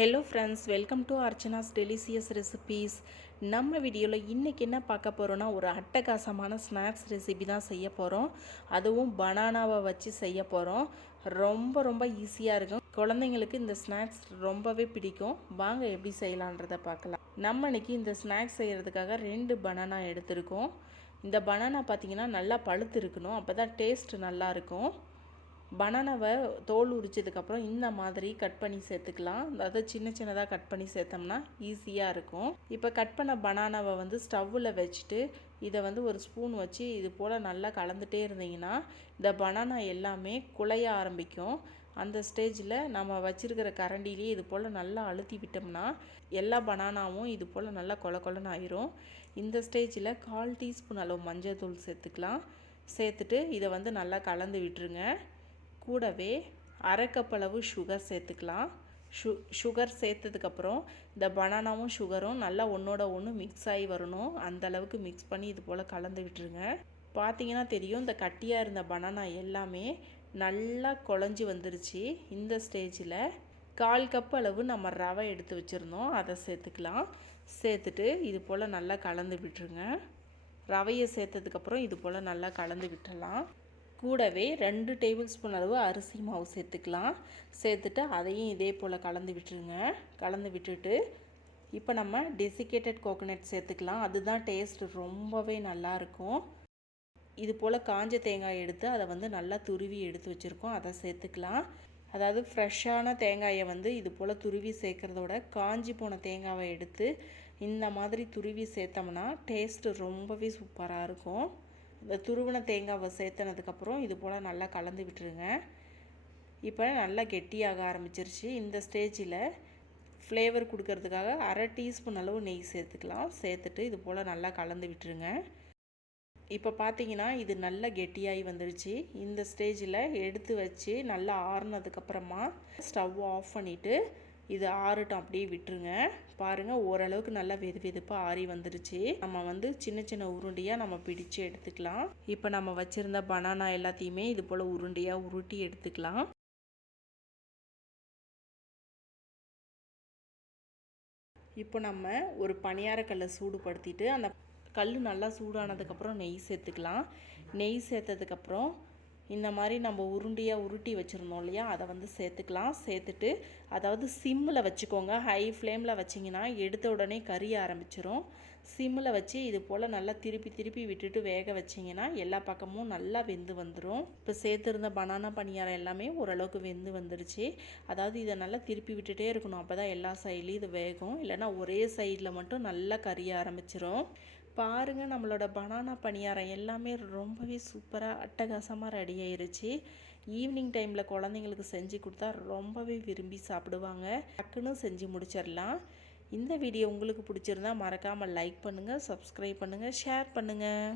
Hello friends welcome to Archana's delicious recipes நம்ம வீடியோவில் இன்றைக்கி என்ன பார்க்க போகிறோன்னா ஒரு அட்டகாசமான ஸ்நாக்ஸ் ரெசிபி தான் செய்ய போகிறோம் அதுவும் பனானாவை வச்சு செய்ய போகிறோம் ரொம்ப ரொம்ப ஈஸியாக இருக்கும். குழந்தைங்களுக்கு இந்த ஸ்நாக்ஸ் ரொம்பவே பிடிக்கும். வாங்க எப்படி செய்யலான்றதை பார்க்கலாம். நம்ம இன்னைக்கு இந்த ஸ்நாக்ஸ் செய்கிறதுக்காக ரெண்டு பனானா எடுத்திருக்கோம். இந்த பனானா பார்த்திங்கன்னா நல்லா பழுத்து இருக்கணும். அப்போ தான் டேஸ்ட் நல்லாயிருக்கும் பனானாவை தோல் உரிச்சதுக்கப்புறம் இந்த மாதிரி கட் பண்ணி சேர்த்துக்கலாம். அதாவது சின்ன சின்னதாக கட் பண்ணி சேர்த்தோம்னா ஈஸியாக இருக்கும். இப்போ கட் பண்ண பனானாவை வந்து ஸ்டவ்வில் வச்சுட்டு இதை வந்து ஒரு ஸ்பூன் வச்சு இது போல் நல்லா கலந்துகிட்டே இருந்தீங்கன்னா இந்த பனானா எல்லாமே குலைய ஆரம்பிக்கும். அந்த ஸ்டேஜில் நம்ம வச்சுருக்கிற கரண்டிலேயே இது போல் நல்லா அழுத்தி விட்டோம்னா எல்லா பனானாவும் இது போல் நல்லா கொல கொலன்னு ஆயிரும். இந்த ஸ்டேஜில் கால் டீஸ்பூன் அளவு மஞ்சள் தூள் சேர்த்துக்கலாம். சேர்த்துட்டு இதை வந்து நல்லா கலந்து விட்டுருங்க. கூடவே அரை சுகர் சேர்த்துக்கலாம். ஷு சுகர் சேர்த்ததுக்கப்புறம் இந்த பனானாவும் சுகரும் நல்லா ஒன்றோட ஒன்று மிக்ஸ் ஆகி வரணும். அந்த அளவுக்கு மிக்ஸ் பண்ணி இது போல் கலந்து விட்டுருங்க. பார்த்தீங்கன்னா தெரியும் இந்த கட்டியாக இருந்த பனானா எல்லாமே நல்லா குழஞ்சி வந்துருச்சு. இந்த ஸ்டேஜில் கால் கப் அளவு நம்ம ரவை எடுத்து வச்சுருந்தோம். அதை சேர்த்துக்கலாம். சேர்த்துட்டு இது போல் நல்லா கலந்து விட்டுருங்க. ரவையை சேர்த்ததுக்கப்புறம் இது போல் நல்லா கலந்து விட்டுடலாம். கூடவே ரெண்டு டேபிள் ஸ்பூன் அளவு அரிசி மாவு சேர்த்துக்கலாம். சேர்த்துட்டு அதையும் இதே போல் கலந்து விட்டுருங்க. கலந்து விட்டுட்டு இப்போ நம்ம டெசிகேட்டட் கோகோனட் சேர்த்துக்கலாம். அதுதான் டேஸ்ட் ரொம்பவே நல்லாயிருக்கும் இது போல் காஞ்ச தேங்காய் எடுத்து அதை வந்து நல்லா துருவி எடுத்து வச்சுருக்கோம். அதை சேர்த்துக்கலாம். அதாவது ஃப்ரெஷ்ஷான தேங்காயை வந்து இது போல் துருவி சேர்க்குறதோட காஞ்சி போன தேங்காவை எடுத்து இந்த மாதிரி துருவி சேர்த்தோம்னா டேஸ்ட்டு ரொம்பவே சூப்பராக இருக்கும். இந்த துருவன தேங்காவை சேர்த்தனதுக்கப்புறம் இது போல் நல்லா கலந்து விட்டுருங்க. இப்போ நல்லா கெட்டியாக ஆரம்பிச்சிருச்சு. இந்த ஸ்டேஜில் ஃப்ளேவர் கொடுக்கறதுக்காக அரை டீஸ்பூன் அளவு நெய் சேர்த்துக்கலாம். சேர்த்துட்டு இது போல் நல்லா கலந்து விட்டுருங்க. இப்போ பார்த்தீங்கன்னா இது நல்லா கெட்டியாகி வந்துருச்சு. இந்த ஸ்டேஜில் எடுத்து வச்சு நல்லா ஆறுனதுக்கப்புறமா ஸ்டவ் ஆஃப் பண்ணிவிட்டு இது ஆறட்டும் அப்படியே விட்டுருங்க. பாருங்கள் ஓரளவுக்கு நல்லா வெது வெதுப்பாக ஆறி வந்துருச்சு. நம்ம வந்து சின்ன சின்ன உருண்டையாக நம்ம பிடிச்சு எடுத்துக்கலாம். இப்போ நம்ம வச்சுருந்த பனானா எல்லாத்தையுமே இது போல் உருண்டையாக உருட்டி எடுத்துக்கலாம். இப்போ நம்ம ஒரு பணியாரக்கல்லை சூடுபடுத்திட்டு அந்த கல் நல்லா சூடானதுக்கப்புறம் நெய் சேர்த்துக்கலாம். நெய் சேர்த்ததுக்கப்புறம் இந்த மாதிரி நம்ம உருண்டியாக உருட்டி வச்சுருந்தோம் இல்லையா? அதை வந்து சேர்த்துக்கலாம். சேர்த்துட்டு அதாவது சிம்மில் வச்சுக்கோங்க. ஹை ஃப்ளேமில் வச்சிங்கன்னா எடுத்த உடனே கறிய ஆரம்பிச்சிரும். சிம்மில் வச்சு இது போல் நல்லா திருப்பி திருப்பி விட்டுட்டு வேக வச்சிங்கன்னா எல்லா பக்கமும் நல்லா வெந்து வந்துடும் இப்போ சேர்த்துருந்த பனானா பணியாரம் எல்லாமே ஓரளவுக்கு வெந்து வந்துருச்சு. அதாவது இதை நல்லா திருப்பி விட்டுட்டே இருக்கணும். அப்போ தான் எல்லா சைட்லேயும் இது வேகும். இல்லைனா ஒரே சைடில் மட்டும் நல்லா கறிய ஆரம்பிச்சிரும். பாருங்கள் நம்மளோட பனானா பணியாரம் எல்லாமே ரொம்பவே சூப்பராக அட்டகாசமாக ரெடி ஆயிருச்சு. ஈவினிங் டைமில் குழந்தைங்களுக்கு செஞ்சு கொடுத்தா ரொம்பவே விரும்பி சாப்பிடுவாங்க. டக்குன்னு செஞ்சு முடிச்சிடலாம். இந்த வீடியோ உங்களுக்கு பிடிச்சிருந்தா மறக்காமல் லைக் பண்ணுங்கள் சப்ஸ்கிரைப் பண்ணுங்கள் ஷேர் பண்ணுங்கள்